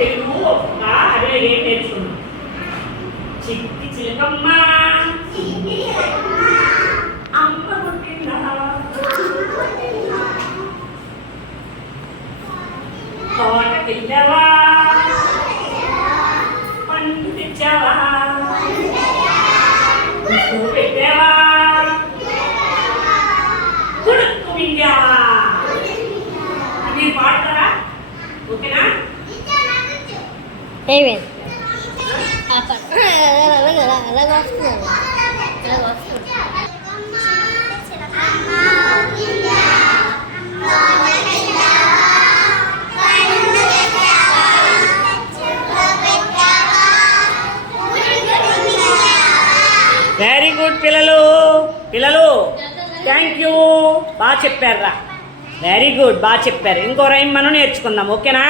తెలుగు అదే ఏం నేర్చుకున్నాం. చిట్టి చిలకమ్మ అమ్మ పుట్టిందా, తోటకెళ్ళావా, పండు తెచ్చావా, పెట్టావా, కుడుక్కు మింగావా. మీరు పాడతారా? ఓకేనా? ఏమేమి అలాగే వస్తున్నాను. వెరీ గుడ్ పిల్లలు. పిల్లలు థ్యాంక్ యూ, బాగా చెప్పారా. వెరీ గుడ్, బాగా చెప్పారు. ఇంకో రైమ్ మనం నేర్చుకుందాం. ఓకేనా?